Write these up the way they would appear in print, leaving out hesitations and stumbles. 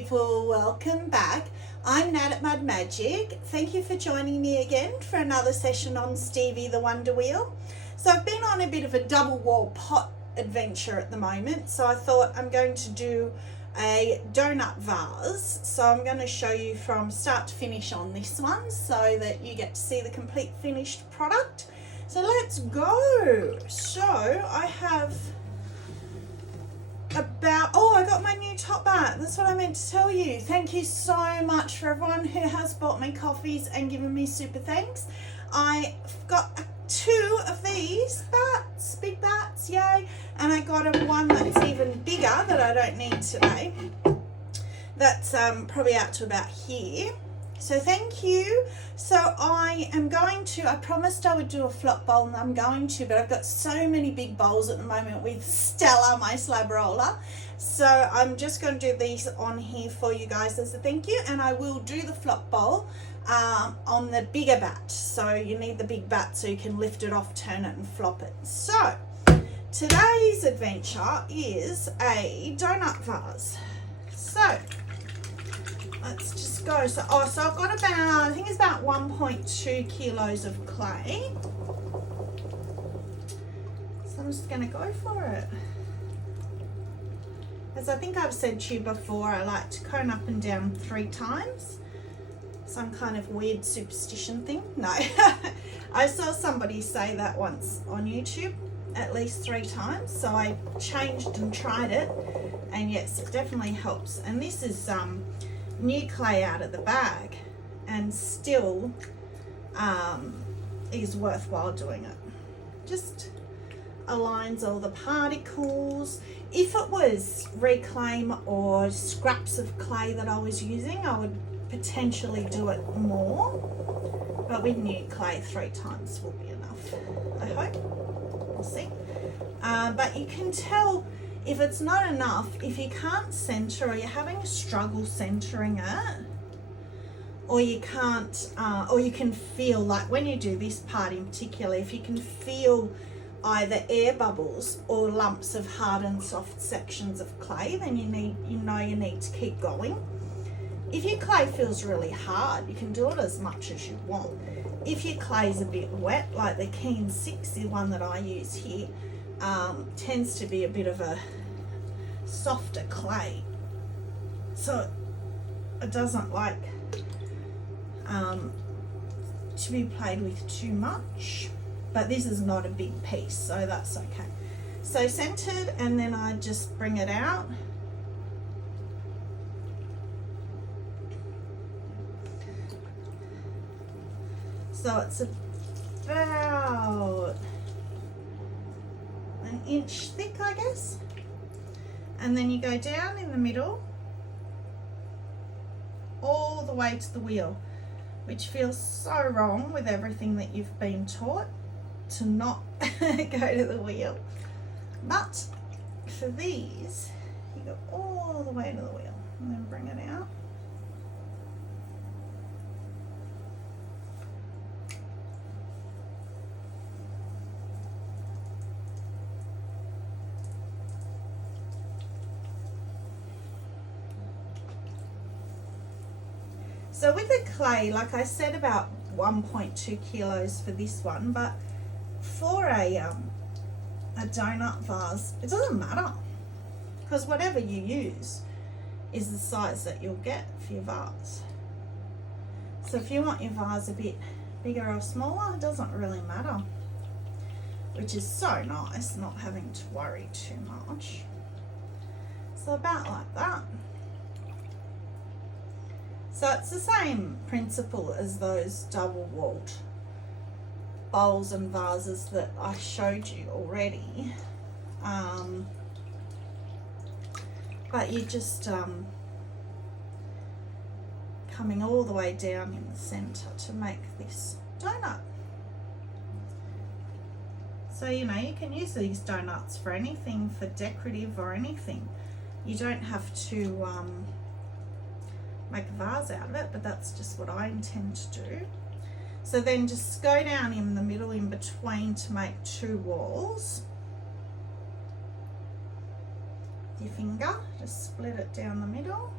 people, welcome back. I'm Nat at Mud Magic. Thank you for joining me again for another session on Stevie the Wonder Wheel. So I've been on a bit of a double wall pot adventure at the moment, so I thought I'm going to do a donut vase. So I'm going to show you from start to finish on this one so that you get to see the complete finished product. So let's go. So I have I got my new top mat. That's what I meant to tell you. Thank you so much for everyone who has bought me coffees and given me super thanks. I got 2 of these bats, big bats, yay. And I got a one that's even bigger that I don't need today. That's probably out to about here. So thank you. So I promised I would do a flop bowl, and I'm going to, but I've got so many big bowls at the moment with Stella, my slab roller. So I'm just going to do these on here for you guys as a thank you, and I will do the flop bowl on the bigger bat. So you need the big bat so you can lift it off, turn it and flop it. So today's adventure is a donut vase. So let's just go. So I've got I think it's about 1.2 kilos of clay. So I'm just going to go for it. As I think I've said to you before, I like to cone up and down 3 times. Some kind of weird superstition thing. No, I saw somebody say that once on YouTube, at least 3 times. So I changed and tried it, and yes, it definitely helps. And this is new clay out of the bag, and still is worthwhile doing it. Just aligns all the particles. If it was reclaim or scraps of clay that I was using, I would potentially do it more, but with new clay 3 times will be enough, I hope. We'll see. But you can tell if it's not enough, if you can't center, or you're having a struggle centering it, or you can't, or you can feel, like when you do this part in particular, if you can feel either air bubbles or lumps of hard and soft sections of clay, then you need to keep going. If your clay feels really hard, you can do it as much as you want. If your clay's a bit wet, like the Keen 6, the one that I use here, tends to be a bit of a softer clay, so it doesn't like to be played with too much, but this is not a big piece, so that's okay. So centered, and then I just bring it out. So it's about 1 inch thick, I guess. And then you go down in the middle all the way to the wheel, which feels so wrong with everything that you've been taught to not go to the wheel. But for these, you go all the way to the wheel and then bring it out. So with the clay, like I said, about 1.2 kilos for this one, but for a donut vase, it doesn't matter, because whatever you use is the size that you'll get for your vase. So if you want your vase a bit bigger or smaller, it doesn't really matter, which is so nice, not having to worry too much. So about like that. So it's the same principle as those double-walled bowls and vases that I showed you already. But you're just coming all the way down in the center to make this donut. So, you can use these donuts for anything, for decorative or anything. You don't have to make a vase out of it, but that's just what I intend to do. So then just go down in the middle in between to make 2 walls. Your finger, just split it down the middle.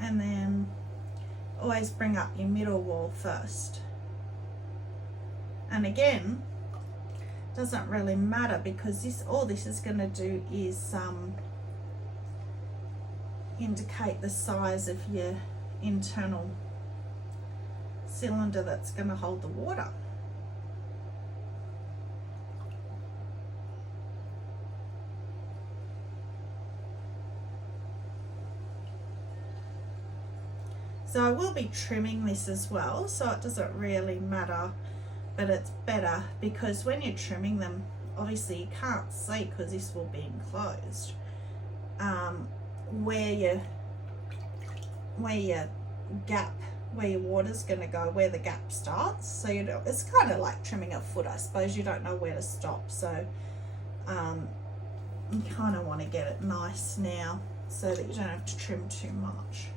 and then always bring up your middle wall first. And again, doesn't really matter because all this is going to do is indicate the size of your internal cylinder that's going to hold the water. So I will be trimming this as well, so it doesn't really matter, but it's better because when you're trimming them, obviously you can't see because this will be enclosed, where your gap, where your water's going to go, where the gap starts. So you know, it's kind of like trimming a foot, I suppose. You don't know where to stop, so you kind of want to get it nice now so that you don't have to trim too much.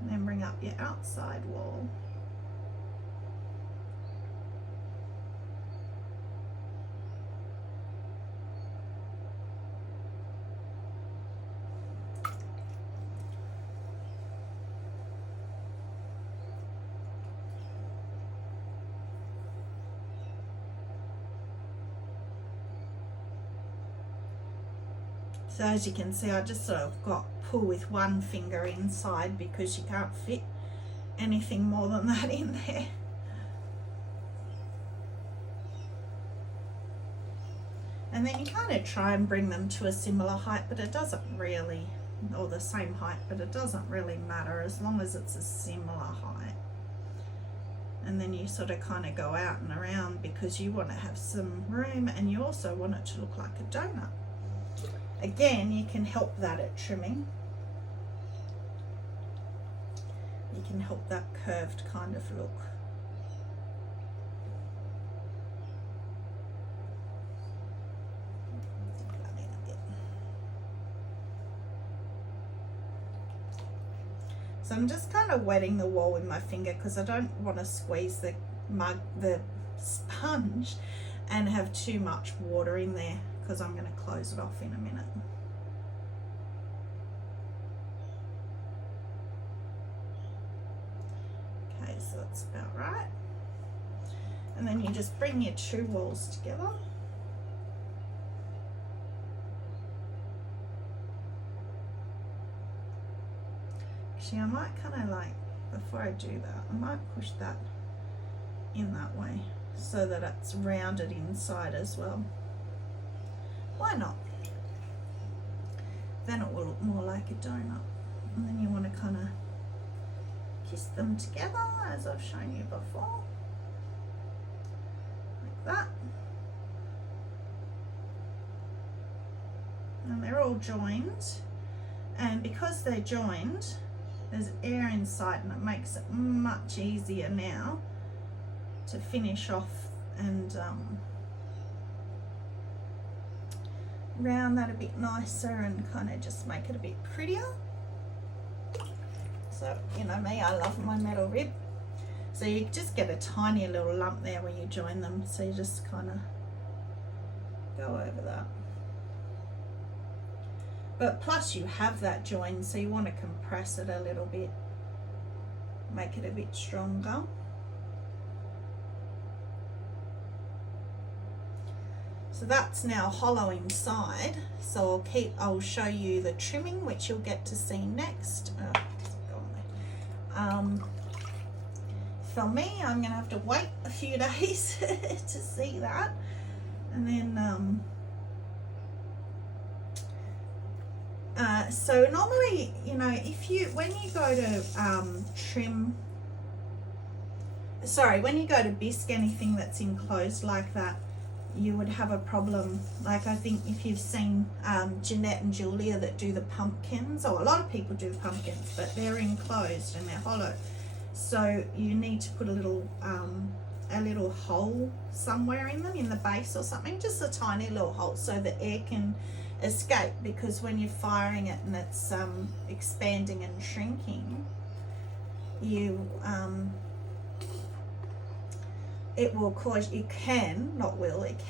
And then bring up your outside wall. So as you can see, I just sort of pull with one finger inside because you can't fit anything more than that in there. And then you kind of try and bring them to a similar height, but it doesn't really, or the same height, but it doesn't really matter as long as it's a similar height. And then you sort of kind of go out and around because you want to have some room and you also want it to look like a donut. Again, you can help that at trimming. You can help that curved kind of look. So I'm just kind of wetting the wall with my finger because I don't want to squeeze the sponge and have too much water in there, because I'm going to close it off in a minute. Okay, so that's about right. And then you just bring your two walls together. Actually, I might kind of like, before I do that, I might push that in that way so that it's rounded inside as well. Why not? Then it will look more like a donut. And then you want to kind of kiss them together as I've shown you before. Like that. And they're all joined. And because they're joined, there's air inside and it makes it much easier now to finish off and round that a bit nicer and kind of just make it a bit prettier. So, you know me, I love my metal rib. So you just get a tiny little lump there when you join them. So you just kind of go over that. But plus you have that join, so you want to compress it a little bit, make it a bit stronger. So that's now hollow inside. So I'll show you the trimming, which you'll get to see next. For me, I'm going to have to wait a few days to see that, and then so normally, you know, when you go to bisque anything that's enclosed like that, you would have a problem. Like, I think if you've seen Jeanette and Julia that do the pumpkins, or a lot of people do pumpkins, but they're enclosed and they're hollow. So you need to put a little hole somewhere in them, in the base or something, just a tiny little hole so the air can escape, because when you're firing it and it's expanding and shrinking, it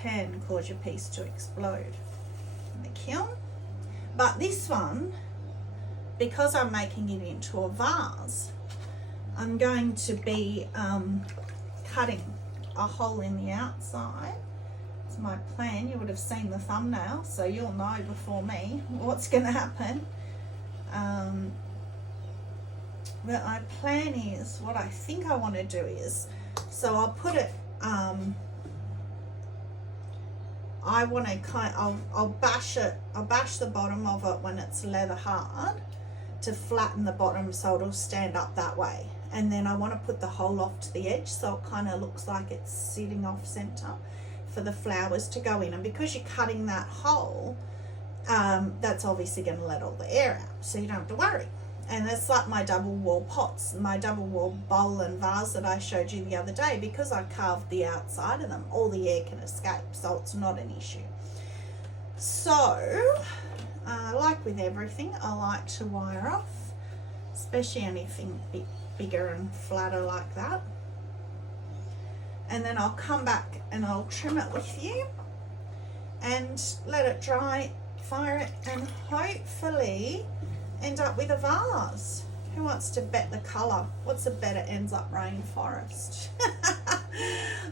can cause your piece to explode in the kiln. But this one, because I'm making it into a vase, I'm going to be cutting a hole in the outside. It's my plan. You would have seen the thumbnail, so you'll know before me what's going to happen. But my plan is, what I think I want to do is, so I'll put it, I want to I'll bash the bottom of it when it's leather hard to flatten the bottom so it'll stand up that way. And then I want to put the hole off to the edge so it kind of looks like it's sitting off center for the flowers to go in. And because you're cutting that hole, that's obviously going to let all the air out, so you don't have to worry. And that's like my double wall pots, my double wall bowl and vase that I showed you the other day. Because I carved the outside of them, all the air can escape, so it's not an issue. So, like with everything, I like to wire off, especially anything bigger and flatter like that. And then I'll come back and I'll trim it with you and let it dry, fire it, and hopefully end up with a vase. Who wants to bet the colour? What's the bet it ends up rainforest?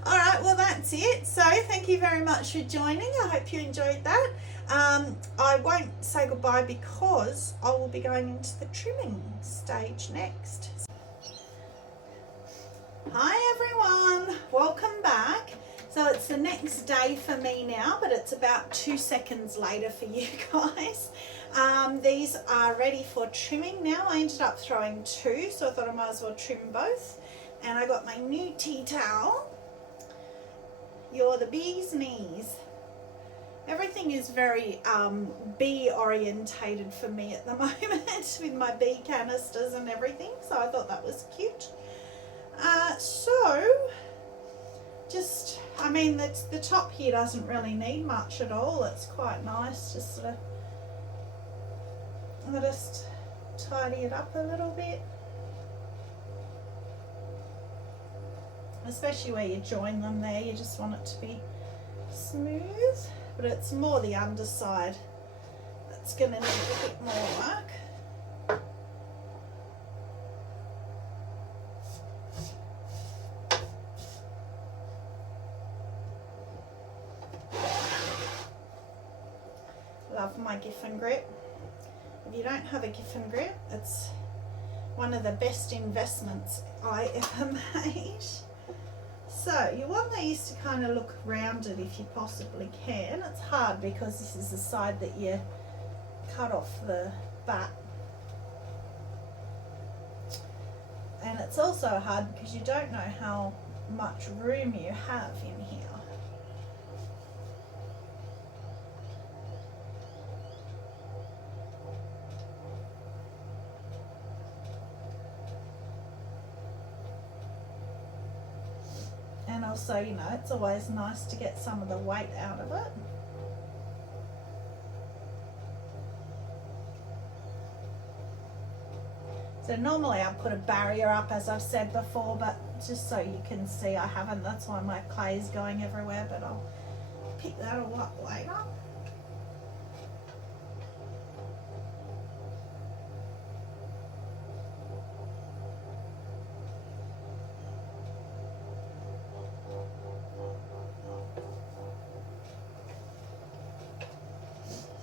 All right, well that's it. So thank you very much for joining. I hope you enjoyed that. I won't say goodbye because I will be going into the trimming stage next. Hi everyone, welcome back. So it's the next day for me now, but it's about 2 seconds later for you guys. These are ready for trimming now. I ended up throwing 2, so I thought I might as well trim both. And I got my new tea towel. You're the bee's knees. Everything is very bee orientated for me at the moment with my bee canisters and everything, so I thought that was cute. I mean, the top here doesn't really need much at all. It's quite nice, just sort of, I'll just tidy it up a little bit. Especially where you join them there, you just want it to be smooth, but it's more the underside that's going to need a bit more work. Love my Giffen grip. If you don't have a Giffen grip, it's one of the best investments I ever made. So you want these to kind of look rounded if you possibly can. It's hard because this is the side that you cut off the back. And it's also hard because you don't know how much room you have in here. And also, you know, it's always nice to get some of the weight out of it. So normally I put a barrier up, as I've said before, but just so you can see I haven't. That's why my clay is going everywhere, but I'll pick that all up later.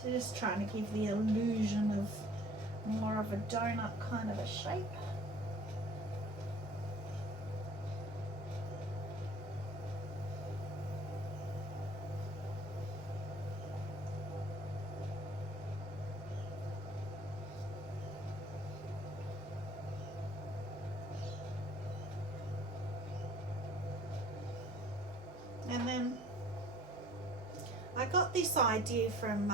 So just trying to give the illusion of more of a donut kind of a shape. And then I got this idea from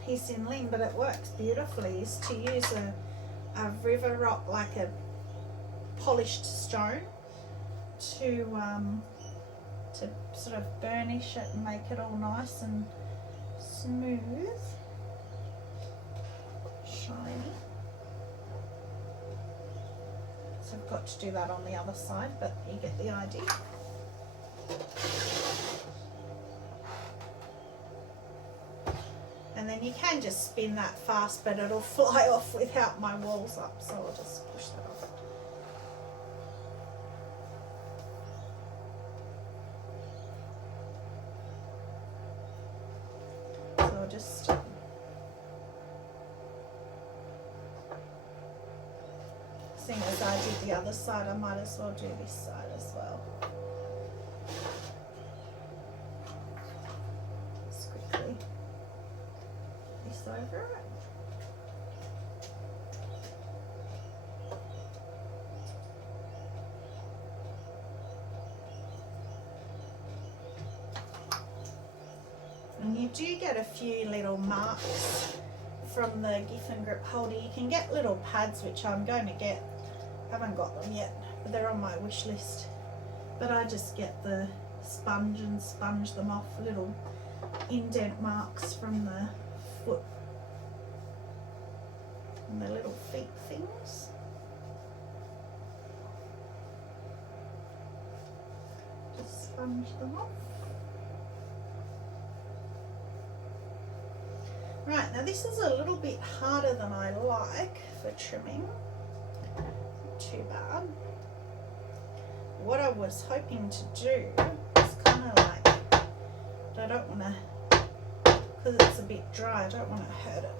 He's in Ling, but it works beautifully, is to use a river rock, like a polished stone, to sort of burnish it and make it all nice and smooth, shiny. So I've got to do that on the other side, but you get the idea. And then then you can just spin that fast, but it'll fly off without my walls up, so I'll just push that off. So I'll just seeing as I did the other side, I might as well do this side as well. Just quickly this over it. And you do get a few little marks from the gift and grip holder. You can get little pads, which I'm going to get. Haven't got them yet, but they're on my wish list. But I just get the sponge and sponge them off, little indent marks from the foot and the little feet things. Just sponge them off. Right, now this is a little bit harder than I like for trimming. Too bad. What I was hoping to do is kind of like, but I don't want to, because it's a bit dry, I don't want to hurt it.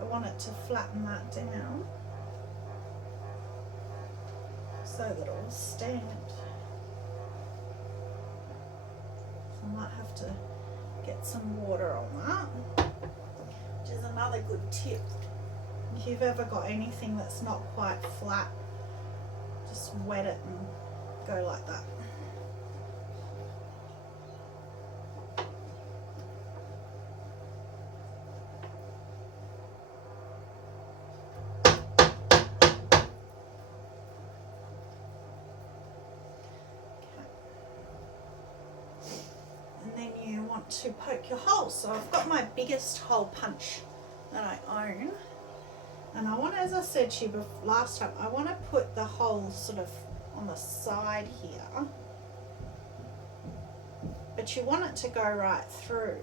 I want it to flatten that down so that it will stand. So I might have to get some water on that, which is another good tip. If you've ever got anything that's not quite flat, just wet it and go like that. And then you want to poke your holes. So I've got my biggest hole punch that I own. And I want, as I said to you last time, I want to put the hole sort of on the side here. But you want it to go right through.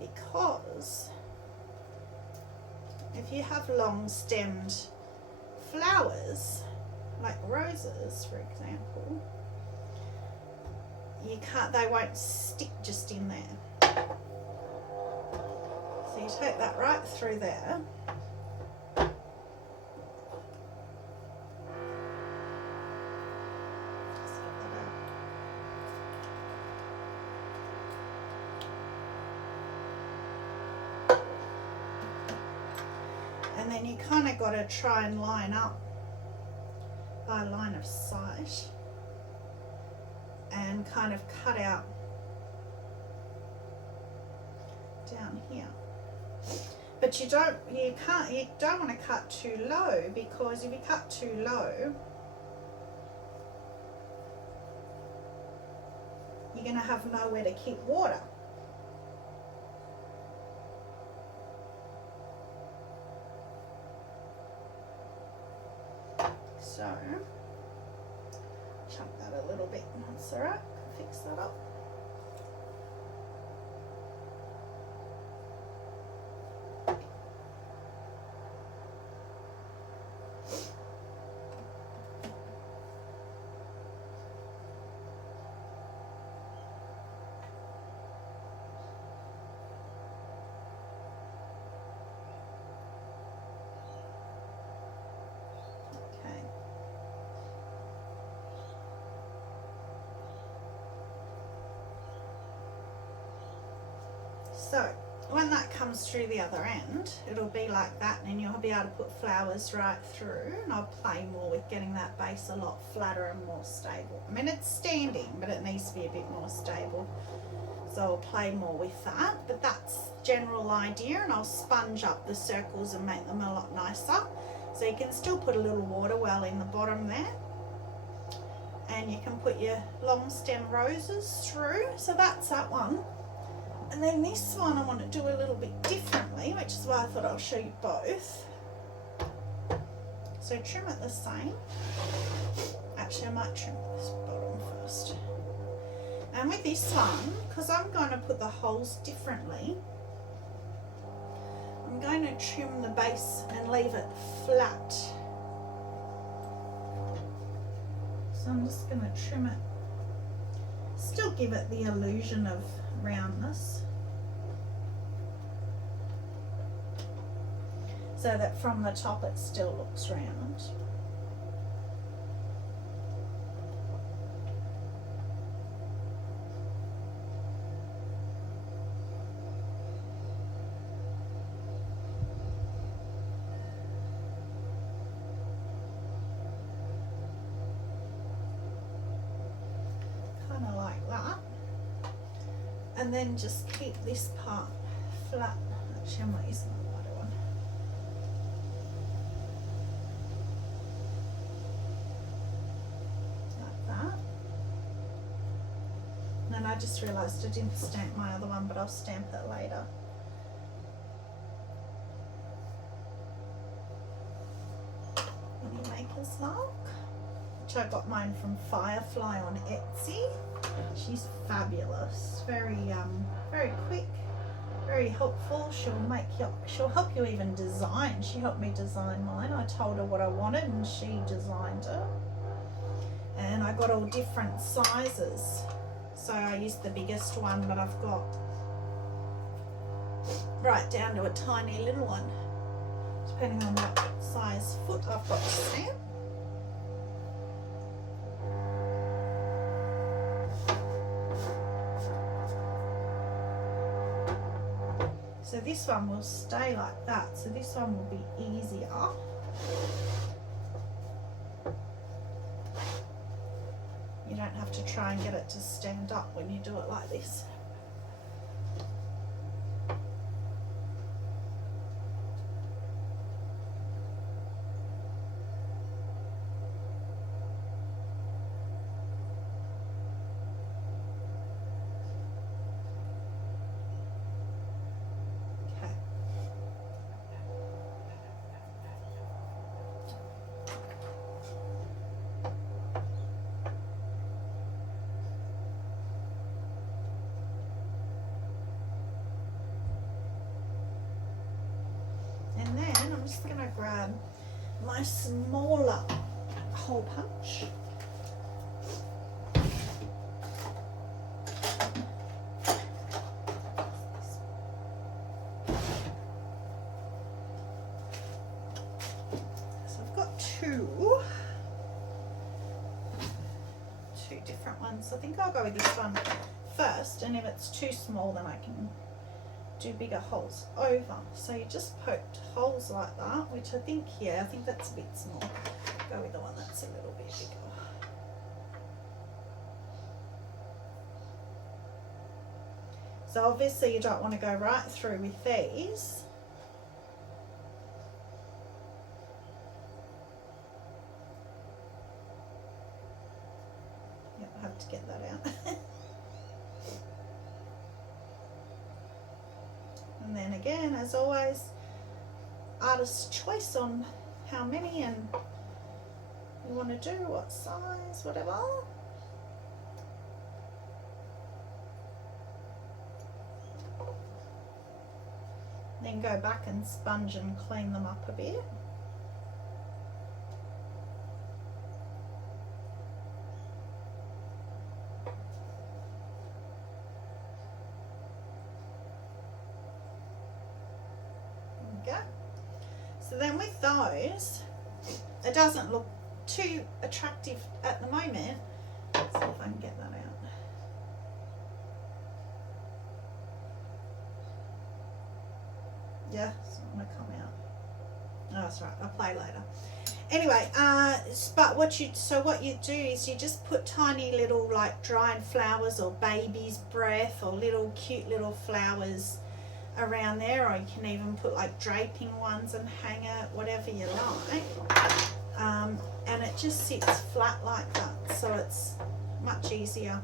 Because if you have long stemmed flowers, like roses for example, you can't, they won't stick just in there. So you take that right through there. Just get that out. And then you kind of got to try and line up by line of sight. And kind of cut out down here, but you don't want to cut too low, because if you cut too low, you're going to have nowhere to keep water. So chunk that a little bit, that's alright, fix that up. So when that comes through the other end, it'll be like that, and you'll be able to put flowers right through, and I'll play more with getting that base a lot flatter and more stable. I mean, it's standing, but it needs to be a bit more stable. So I'll play more with that, but that's the general idea, and I'll sponge up the circles and make them a lot nicer. So you can still put a little water well in the bottom there. And you can put your long stem roses through. So that's that one. And then this one I want to do a little bit differently, which is why I thought I'll show you both. So trim it the same. Actually, I might trim this bottom first. And with this one, because I'm going to put the holes differently, I'm going to trim the base and leave it flat. So I'm just going to trim it, still give it the illusion of roundness, so that from the top it still looks round. And then just keep this part flat. Actually, I might use the wider one. Like that. And then I just realised I didn't stamp my other one, but I'll stamp it later. Mini Maker's Mark, which I got mine from Firefly on Etsy. She's fabulous, very quick, very helpful. She'll help you even design. She helped me design mine. I told her what I wanted and she designed it. And I got all different sizes. So I used the biggest one, but I've got right down to a tiny little one, depending on what size foot I've got to stamp. So this one will stay like that, so this one will be easier. You don't have to try and get it to stand up when you do it like this. And then I'm just going to grab my smaller hole punch. So I've got two different ones. I think I'll go with this one first, and if it's too small then I can do bigger holes over. So you just poked holes like that, which I think that's a bit small. Go with the one that's a little bit bigger. So obviously you don't want to go right through with these. Yep, I have to get that out. And then again, as always, artist's choice on how many and you want to do, what size, whatever. Then go back and sponge and clean them up a bit. So then with those, it doesn't look too attractive at the moment. Let's see if I can get that out. Yeah, it's not going to come out. Oh, that's right, I'll play later. Anyway, but what you do is you just put tiny little like dried flowers or baby's breath or little cute little flowers around there, or you can even put like draping ones and hang it, whatever you like, and it just sits flat like that, so it's much easier